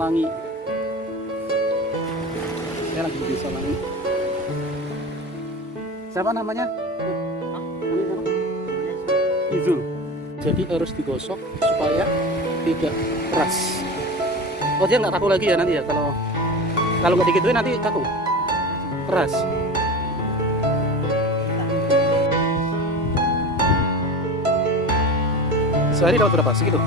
Salangi. Saya lagi di Salangi. Siapa namanya? Izul. Jadi harus digosok supaya tidak keras. Oh, dia nggak kaku lagi ya nanti ya, kalau nggak digituin nanti kaku, keras. Sehari dapat berapa? Segitu?